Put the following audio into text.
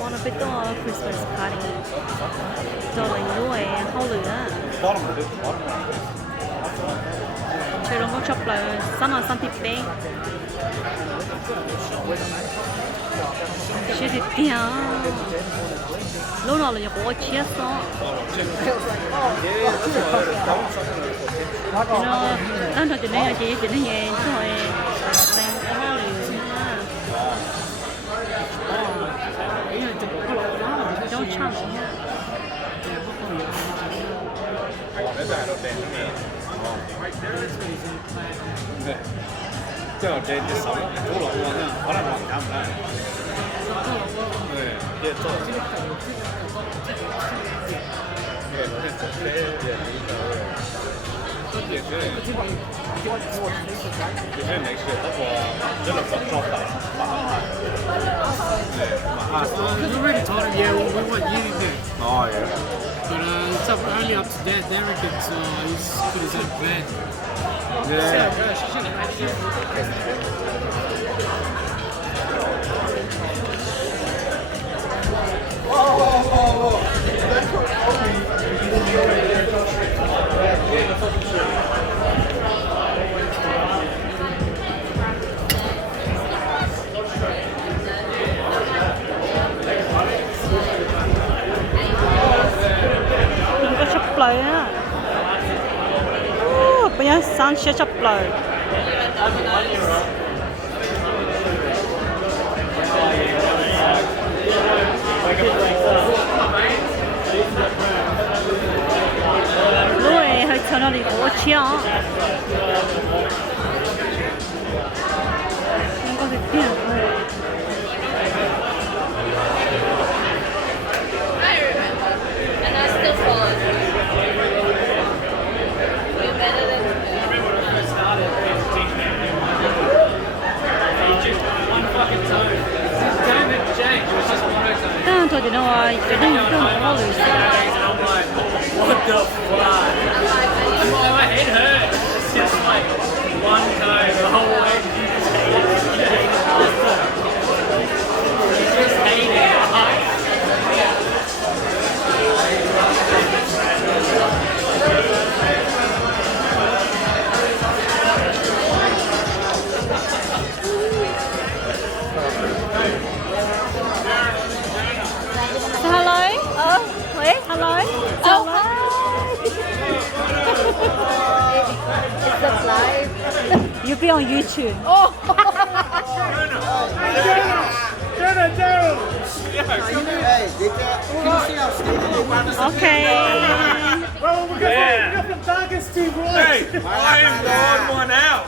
want a bit of Christmas party ตัวอะไรด้วยข้าวเหลือช่วยลงก็ชอบเลย330 bé J'ai des biens. L'eau là, il y a pas de chier ça. Non, non, tu n'es pas tu n'es pas Don't chance. 네. 제가 제 사람 돌아오면 바람을 안 잡나. 네. 이게 또 You already told him, yeah, we want Yeti there. Oh, yeah. But it's up early up to date. They reckon he's put his own plan. Nó chập lời á. Bây giờ sáng sẽ chập lời. Rồi hơi cho nó đi bỏ chiếc. Không có thể tiền thôi. And I still follow it. Way better than Tanto di noi, che non lo What the fuck? My head hurts. It's just like one toe the whole way. You just hate it. Hello? Oh, wait. Hello? Oh, hi. It's a live. You'll be on YouTube. Oh. Okay. Hey, I am the odd one out.